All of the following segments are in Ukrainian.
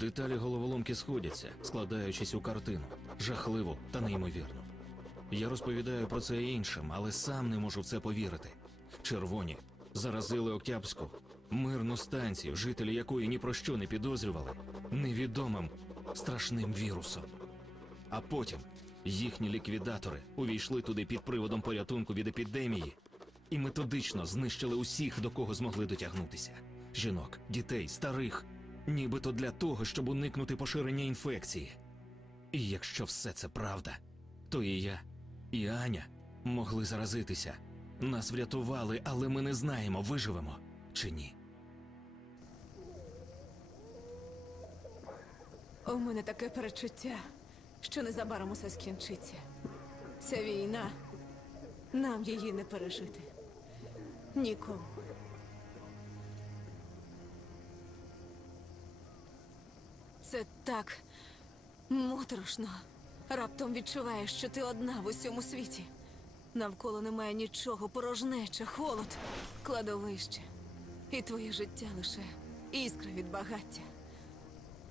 Деталі головоломки сходяться, складаючись у картину. Жахливо та неймовірно. Я розповідаю про це іншим, але сам не можу в це повірити. Червоні заразили Октябрську, мирну станцію, жителі якої ні про що не підозрювали, невідомим страшним вірусом. А потім їхні ліквідатори увійшли туди під приводом порятунку від епідемії і методично знищили усіх, до кого змогли дотягнутися: жінок, дітей, старих, нібито для того, щоб уникнути поширення інфекції. І якщо все це правда, то і я, і Аня могли заразитися. Нас врятували, але ми не знаємо, виживемо чи ні. У мене таке перечуття, що незабаром усе скінчиться. Ця війна, нам її не пережити. Нікому. Це так моторошно. Раптом відчуваєш, що ти одна в усьому світі. Навколо немає нічого, порожнеча, холод, кладовище. І твоє життя лише іскра від багаття.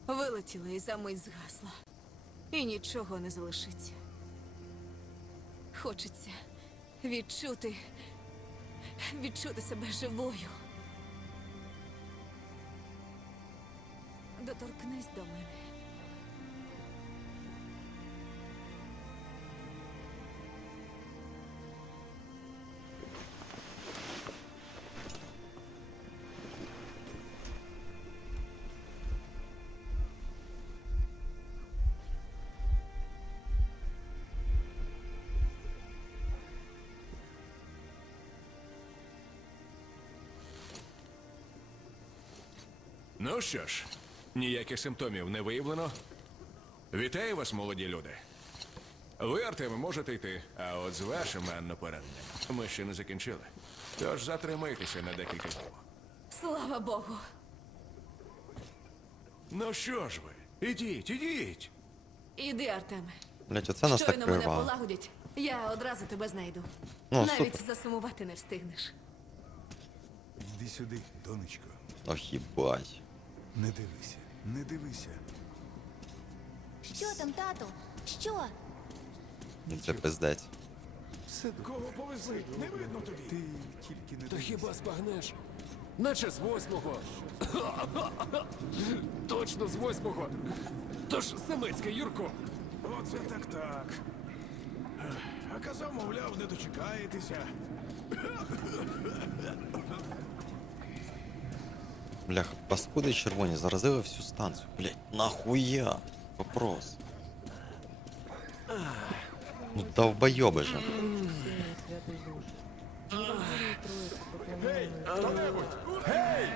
Вилетіла і за мить згасла. І нічого не залишиться. Хочеться відчути, відчути себе живою. Доторкнись до мене. Ну що ж, ніяких симптомів не виявлено. Вітаю вас, молоді люди. Ви, Артеме, можете йти, а от з вашим Анно пораненням ми ще не закінчили. Тож затримайтеся на декілька днів. Слава Богу! Ну що ж ви? Ідіть, ідіть. Іди, Артеме. Блять, оце нас так Щойно мене полагодять, я одразу тебе знайду. Ну, Навіть супер. засумувати не встигнеш. Йди сюди, донечко. Ох, їбать. Не дивися, не дивися. Що там, тату? Що? Ну, Це пиздець. Все добре. Кого повезли? Не видно тобі. Ти тільки не Та дивися. хіба спагнеш? Наче з восьмого. Точно з восьмого. Тож Семецький Юрко. Оце так так. А казав, мовляв, не дочекаєтеся. Бляха, паскуди червоні заразили всю станцію. Блять, нахуя? Вопрос. Ну довбойоби же. Гей, хто-небудь! Гей!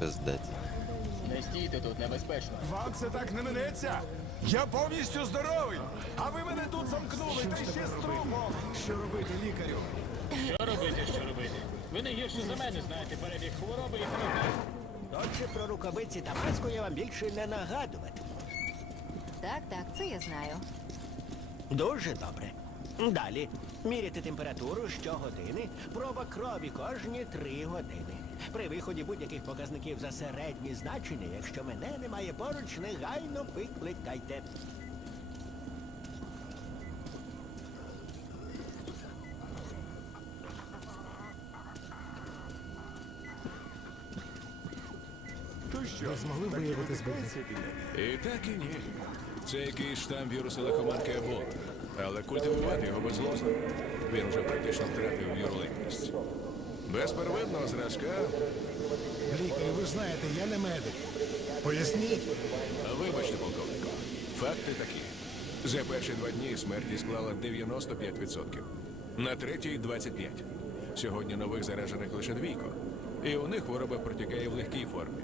Пиздець. Не стійте тут небезпечно. Вам це так не минеться? Я повністю здоровий! А ви мене тут замкнули, та ще з трупом! Що робити, лікарю? Що робити, що робити? Ви не гірше за мене знаєте перебіг хвороби і хвороби. Отже, про рукавиці та маску я вам більше не нагадуватиму. Так, так, це я знаю. Дуже добре. Далі. Міряти температуру щогодини, проба крові кожні три години. При виході будь-яких показників за середні значення, якщо мене немає поруч, негайно викликайте. Що, змогли виявити збитих? І так і ні. Це якийсь штам вірусу лихоманки Ебола. Але культивувати його безглуздо. Він вже практично втратив вірулентність. Без первинного зразка Лікарю, ви ж знаєте, я не медик. Поясніть. Вибачте, полковнику. Факти такі. За перші два дні смерті склала 95%. На третій 25%. Сьогодні нових заражених лише двійко. І у них хвороба протікає в легкій формі.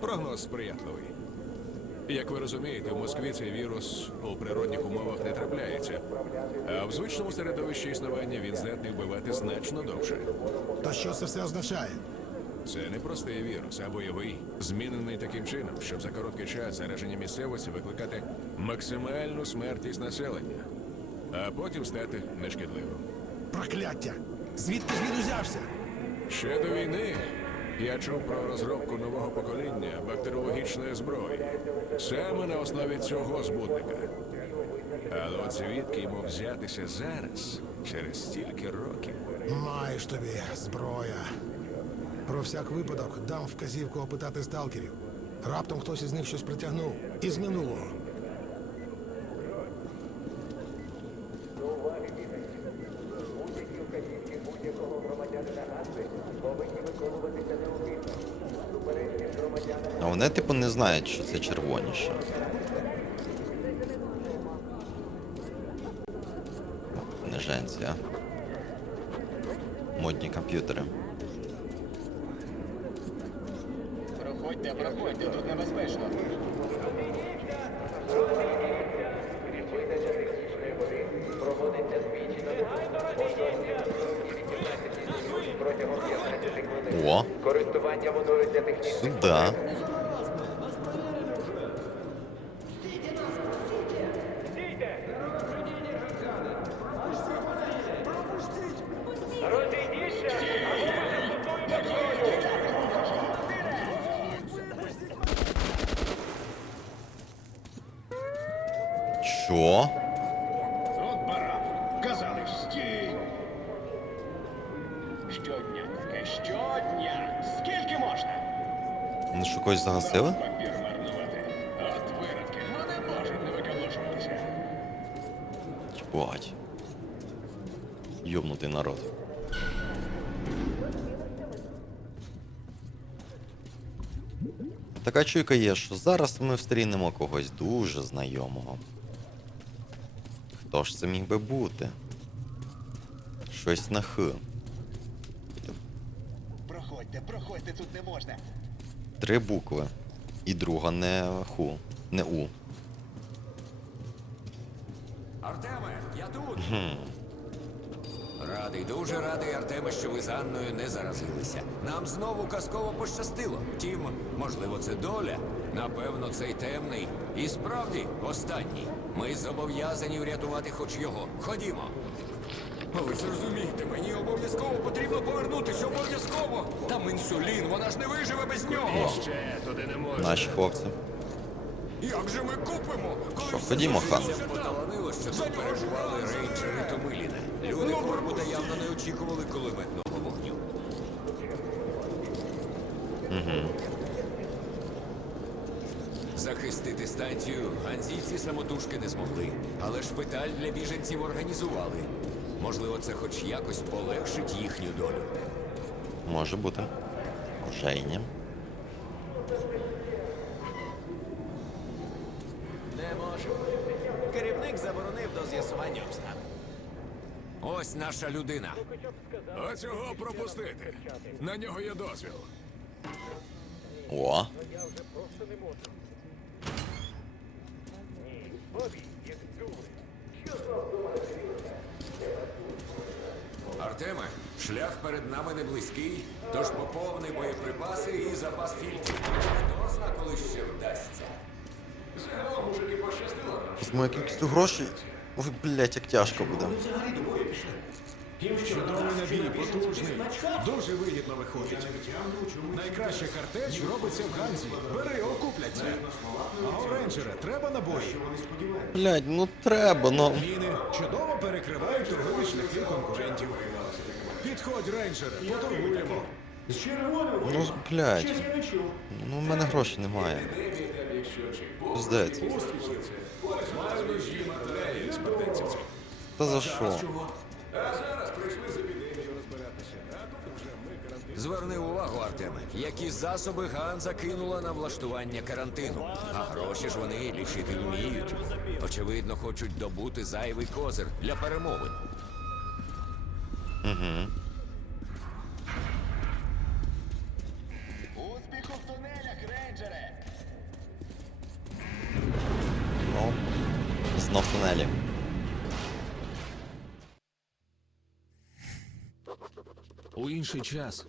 Прогноз сприятливий. Як ви розумієте, в Москві цей вірус у природних умовах не трапляється. А в звичному середовищі існування він здатний вбивати значно довше. То що це все означає? Це не простий вірус, а бойовий, змінений таким чином, щоб за короткий час зараження місцевості викликати максимальну смертність населення, а потім стати нешкідливим. Прокляття! Звідки ж він узявся? Ще до війни я чув про розробку нового покоління бактеріологічної зброї. Саме на основі цього збудника. Але от звідки йому взятися зараз, через стільки років? Маєш тобі зброя. Про всяк випадок дам вказівку опитати сталкерів. Раптом хтось із них щось притягнув. Із минулого. А вони, типу, не знають, що це червоні ще. Книженція. Модні комп'ютери. Проходьте, проходьте, тут небезпечно. О, Користування водою для технічних сюди. Що? От баран. Казали ж, стій. Щодня таке, щодня. Скільки можна? Вони що когось загасили? Ну. Єбать. Йобнутий народ. Така чуйка є, що зараз ми встрінемо когось дуже знайомого. Хто ж це міг би бути? Щось на Х. Проходьте, проходьте, тут не можна. Три букви. І друга не ху, не У. Артеме, я тут. Радий, дуже радий, Артеме, що ви з Анною не заразилися. Нам знову казково пощастило. Втім, можливо, це доля. Напевно, цей темний. І справді останній. Ми зобов'язані врятувати хоч його. Ходімо. Ви зрозумієте, мені обов'язково потрібно повернутися, обов'язково. Там інсулін, вона ж не виживе без нього. Ще туди не можна. Наші хлопці. Як же ми купимо? Коли Що, все ходімо, хан. залишиться там? Поталанило, що тут перебували рейнджери Томиліна. Люди Корбута явно не очікували кулеметного вогню. Захистити станцію ганзійці самотужки не змогли, але шпиталь для біженців організували. Можливо, це хоч якось полегшить їхню долю. Може бути. Може ні. Не можемо. Керівник заборонив до з'ясування обставин. Ось наша людина. Оцього пропустити. На нього є дозвіл. О. Артеме, шлях перед нами не близький, тож поповни боєприпаси і запас фільтрів. Хто зна, коли ще вдасться. Загалом, мужики, пощастило нам. З моєю кількістю грошей. Ой, блять, як тяжко буде. Чудовий набій, потужний. Дуже вигідно виходить. Найкраща картеч робиться в Ганзі. Бери, окупляться. А у рейнджера треба набої. Блять, ну треба, ну. Міни чудово перекривають торгові шляхи конкурентів. Підходь, рейнджере, поторгуємо. Ну, блять. Ну, в мене грошей немає. Пиздець. Та за що? Зверни увагу, Артеме, які засоби Ганза кинула на влаштування карантину. А гроші ж вони лічити вміють. Очевидно, хочуть добути зайвий козир для перемовин. Угу. Успіху в тунелях, рейнджере! Ну. Знов тунелі. У інший час,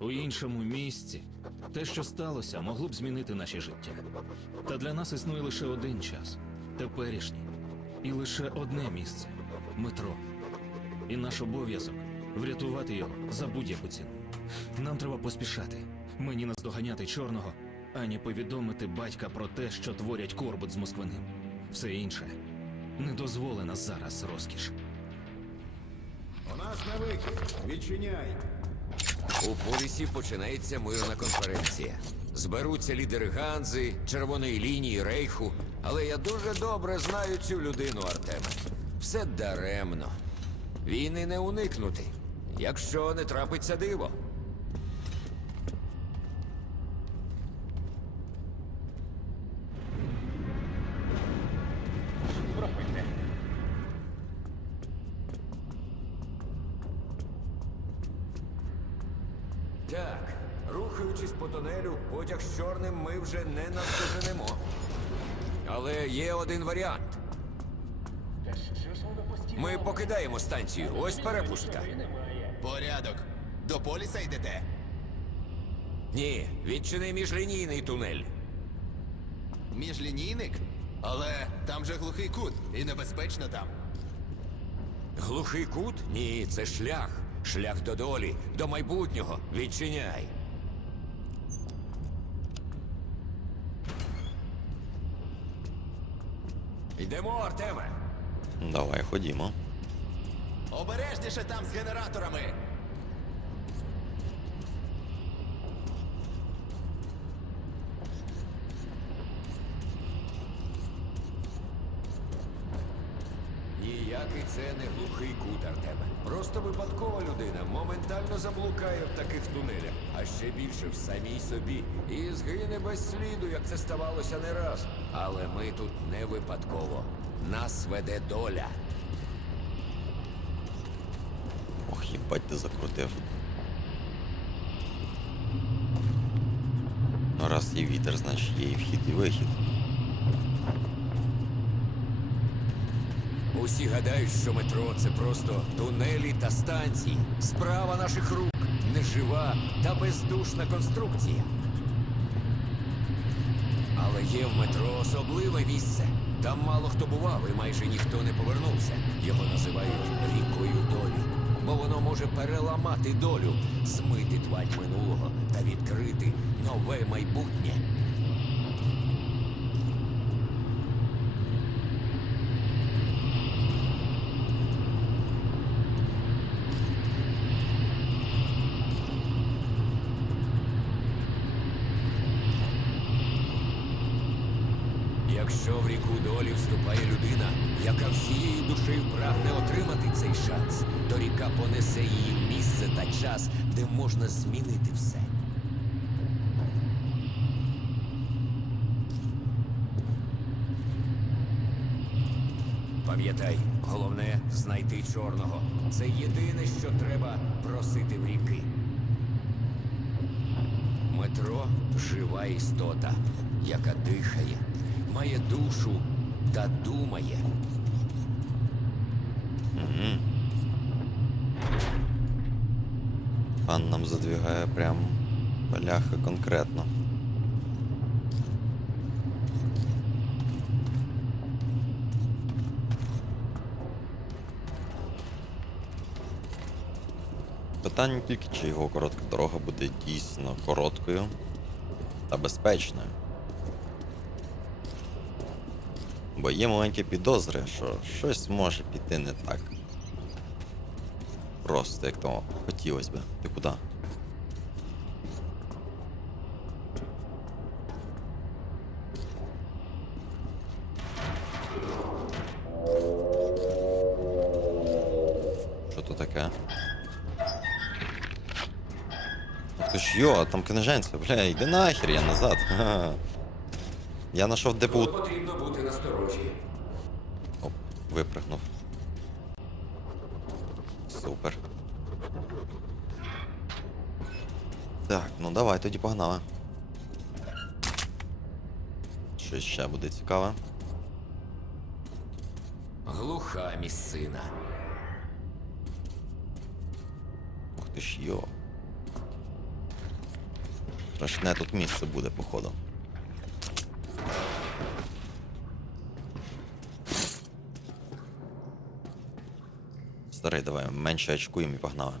у іншому місці, те, що сталося, могло б змінити наше життя. Та для нас існує лише один час теперішній. І лише одне місце метро. І наш обов'язок Врятувати його за будь-яку ціну. Нам треба поспішати. Мені наздоганяти чорного, ані повідомити батька про те, що творять Корбут з Москвиним. Все інше не дозволена зараз розкіш. У нас на вихід. Відчиняй. У полісі починається мирна конференція. Зберуться лідери Ганзи, Червоної лінії, Рейху. Але я дуже добре знаю цю людину, Артеме. Все даремно. Війни не уникнути, якщо не трапиться диво. Так, рухаючись по тунелю, потяг з чорним ми вже не наздоженемо. Але є один варіант. Та що ж воно постійно? Ми покидаємо станцію. Ось перепустка. Порядок. До поліса йдете? Ні, відчини міжлінійний тунель. Міжлінійник? Але там же глухий кут і небезпечно там. Глухий кут? Ні, це шлях. Шлях до долі, до майбутнього. Відчиняй. Йдемо, Артеме. Давай, ходімо. Обережніше там з генераторами. Ніякий це не глухий кут, Артеме. Просто випадкова людина моментально заблукає в таких тунелях, а ще більше в самій собі. І згине без сліду, як це ставалося не раз. Але ми тут не випадково. Нас веде доля. Ох, їбать ти закрутив. Ну, раз є вітер, значить є і вхід, і вихід. Усі гадають, що метро це просто тунелі та станції. Справа наших рук нежива та бездушна конструкція. Але є в метро особливе місце. Там мало хто бував і майже ніхто не повернувся. Його називають рікою долі, бо воно може переламати долю, змити твань минулого та відкрити нове майбутнє. Змінити все. Пам'ятай, головне знайти чорного. Це єдине, що треба просити в ріки. Метро жива істота, яка дихає, має душу та думає. Угу. Пан нам задвігає прям бляха конкретно. Питання тільки, чи його коротка дорога буде дійсно короткою та безпечною. Бо є маленькі підозри, що щось може піти не так. Просто як то хотілося би. Ти куди? Що то таке? Ти ж йо, там книженця, бля, йди нахер, я назад. Я знайшов де Тут потрібно бути насторожі. Оп, випрыгнув. Супер. Так, ну давай тоді погнали. Щось ще буде цікаве. Глуха місцина. Ух ти ж йо. Страшне тут місце буде, походу. Старий, давай, менше очкуємо і погнали.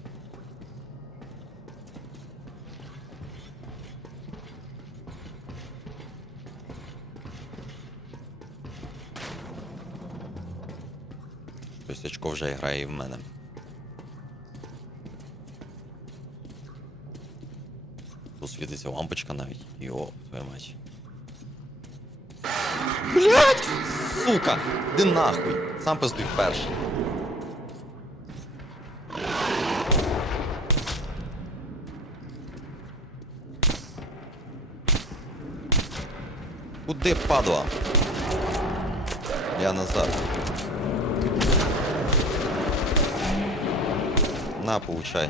Тобто очко вже грає і в мене. Тут світиться лампочка навіть. Йо, твою мать. Блять! Сука! Де нахуй! Сам пиздуй вперше. Куди падла? Я назад. На, получай.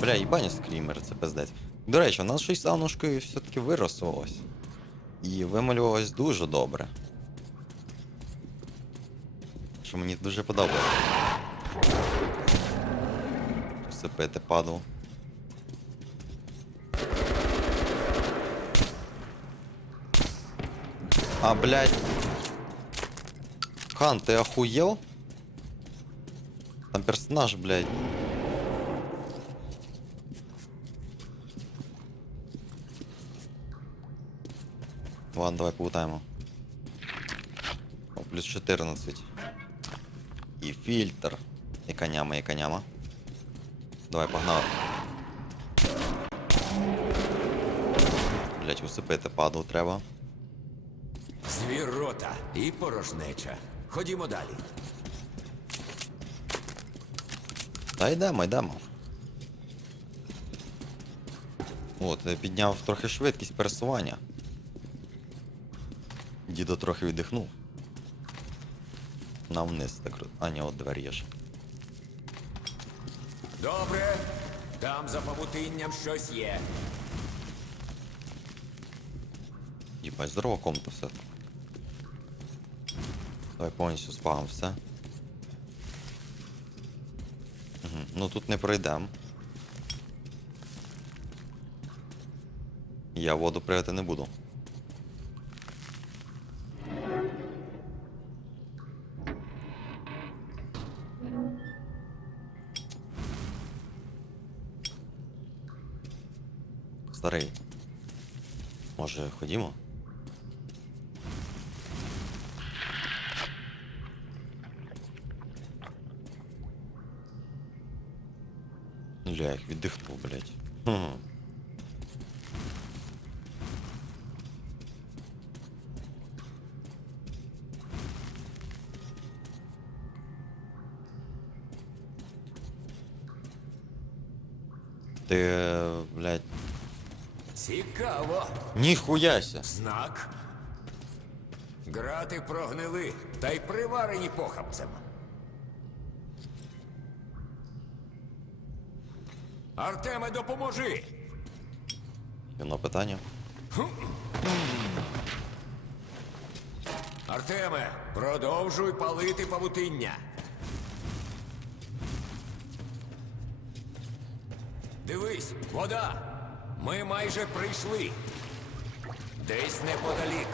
Бля, їбані скрімери, це пиздець. До речі, у нас щось савнушкою все-таки виросувалось. І вималювалось дуже добре. Що мені дуже подобається. Всипити паду. А, блядь. Хан, ты охуел? Там персонаж, блядь. Ладно, давай полутаємо. О, плюс 14. І фільтр. І коняма, і коняма. Давай, погнали. Блять, усипити паду треба. Звірота і порожнеча. Ходімо далі. Та йдемо, йдемо. От, я підняв трохи швидкість пересування. Дідо трохи віддихнув. Нам вниз так. А, ні, от двері є ж. Добре. Там за павутинням щось є. Їбать, здорово комната все. Давай повністю спалимо все. Угу. Ну тут не пройдем. Я воду пригати не буду. Старий. Може, ходімо? віддихнув, блядь. Хм. Ти, е, блядь, Цікаво. ніхуяся. Знак. Грати прогнили, та й приварені похабцем. Артеме, допоможи! Воно питання. Артеме, продовжуй палити павутиння. Дивись, вода. Ми майже прийшли. Десь неподалік.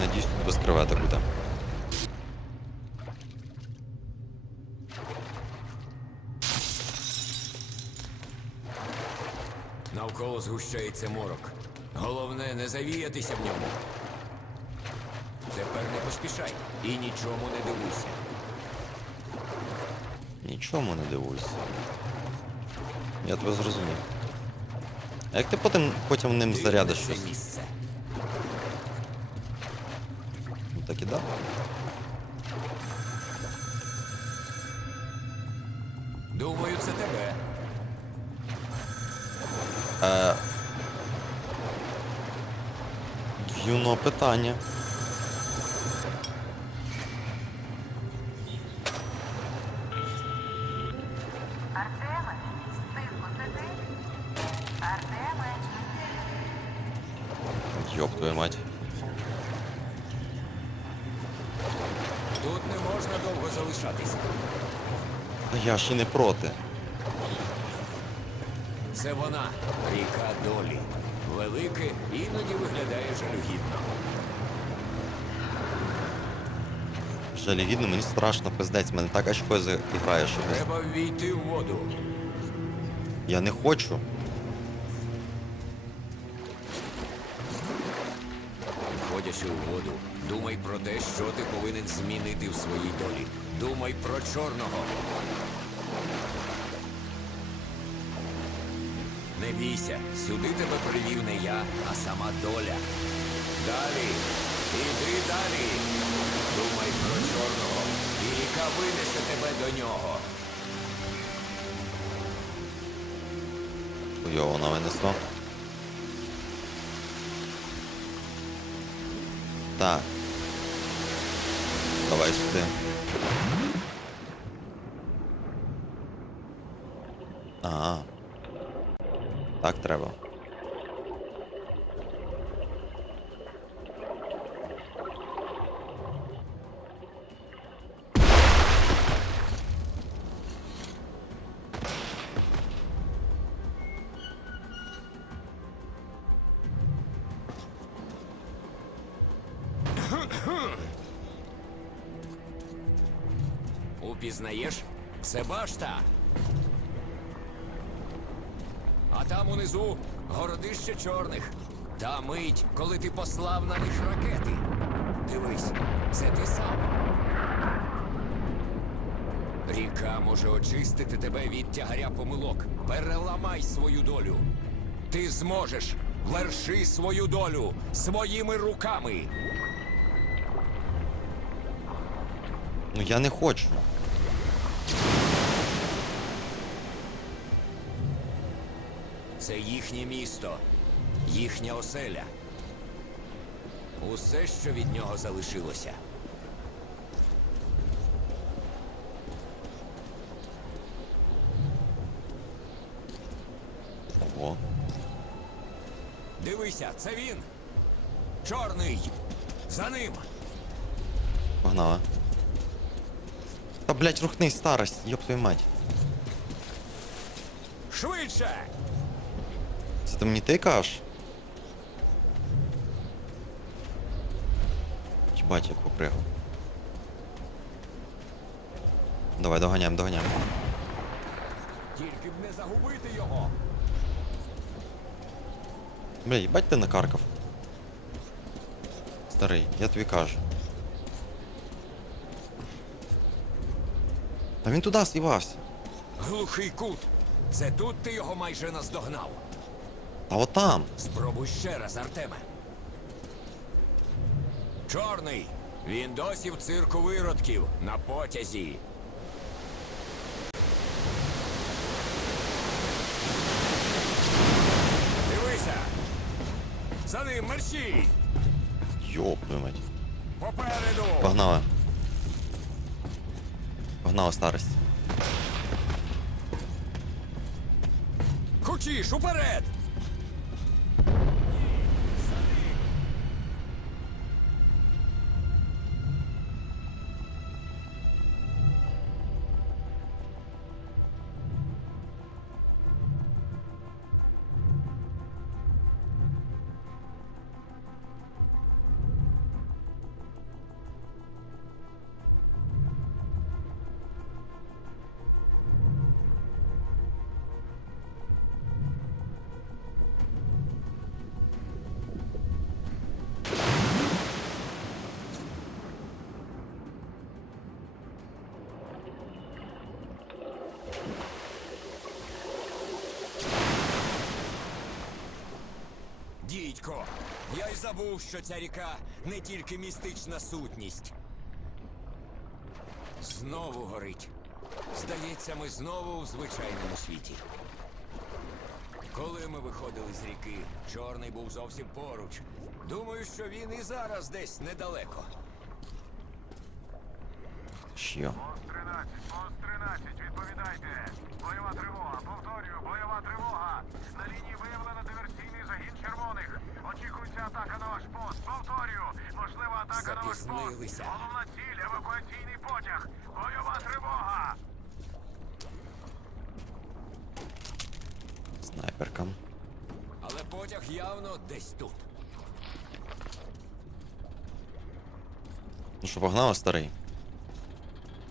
Надіюсь, тут без креветок буде. Навколо згущається морок. Головне не завіятися в ньому. Тепер не поспішай і нічому не дивуйся. Нічому не дивуйся. Я тебе зрозумів. А як ти потім, потім ним зарядиш щось? Да. Думаю, це тебе. Е... Юно питання. Йоп твою мать. Тут не можна довго залишатися. А я ж і не проти. Це вона, ріка долі. Велике іноді виглядає жалюгідно. Жалюгідно, мені страшно, пиздець, мене так очко грає, що. Треба ввійти в воду. Я не хочу. Входячи у воду, думай про те, що ти повинен змінити в своїй долі. Думай про чорного. Не бійся, сюди тебе привів не я, а сама доля. Далі, іди далі. Думай про чорного, і ріка винесе тебе до нього. Хуйово вона винесла. Так. Давай сюди. Ага. Так треба. Упізнаєш? Це башта. А там унизу городище чорних. Та мить, коли ти послав на них ракети. Дивись, це ти сам. Ріка може очистити тебе від тягаря помилок. Переламай свою долю. Ти зможеш. Верши свою долю своїми руками. Ну я не хочу. Це їхнє місто, їхня оселя. Усе, що від нього залишилося. Ого. Дивися, це він. Чорний. За ним. Погнали. Та блять, рухнись старость, ёб твою мать. Швидше! Ти мені тикаєш? Бать, як попригав. Давай, доганяємо, доганяємо. Тільки б не загубити його. Бля, їбать ти накаркав. Старий, я тобі кажу. Та він туди з'їбався. Глухий кут. Це тут ти його майже наздогнав. А от там. Спробуй ще раз, Артеме. Чорний. Він досі в цирку виродків на потязі. Дивися. За ним мерщій. Йоп, мать. Попереду. Погнали. Погнали старость. Хочеш, уперед! Дідько, я й забув, що ця ріка не тільки містична сутність. Знову горить. Здається, ми знову в звичайному світі. Коли ми виходили з ріки, чорний був зовсім поруч. Думаю, що він і зараз десь недалеко. Що? Пост 13, пост 13, відповідайте. Бойова тривога, повторюю, бойова тривога. На лінії виявлено диверсійний загін червоних. Очікується атака на ваш пост. Повторюю, можлива атака на ваш пост. Головна ціль, евакуаційний потяг. Бойова тривога. Снайперка. Але потяг явно десь тут. Ну що, погнали, старий?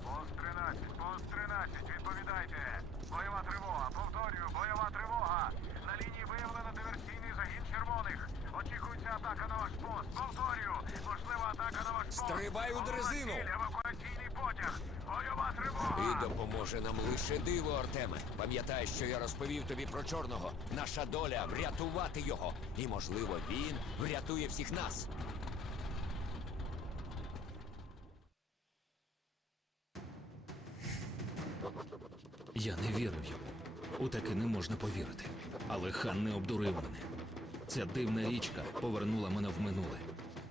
Пост 13, пост 13, відповідайте. Бойова тривога, повторюю, бойова тривога. На лінії виявлено диверсійний загін червоних. Очікується атака на ваш пост. Повторюю, можлива атака на ваш пост. Стрибай у дрезину. евакуаційний потяг. Бойова тривога. І допоможе нам лише диво, Артеме. Пам'ятай, що я розповів тобі про чорного. Наша доля врятувати його. І, можливо, він врятує всіх нас. Я не вірив йому. У таке не можна повірити. Але хан не обдурив мене. Ця дивна річка повернула мене в минуле.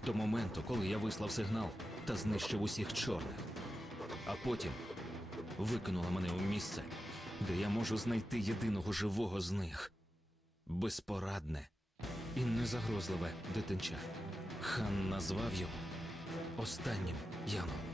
До моменту, коли я вислав сигнал та знищив усіх чорних. А потім викинула мене у місце, де я можу знайти єдиного живого з них. Безпорадне і незагрозливе дитинча. Хан назвав його останнім Яном.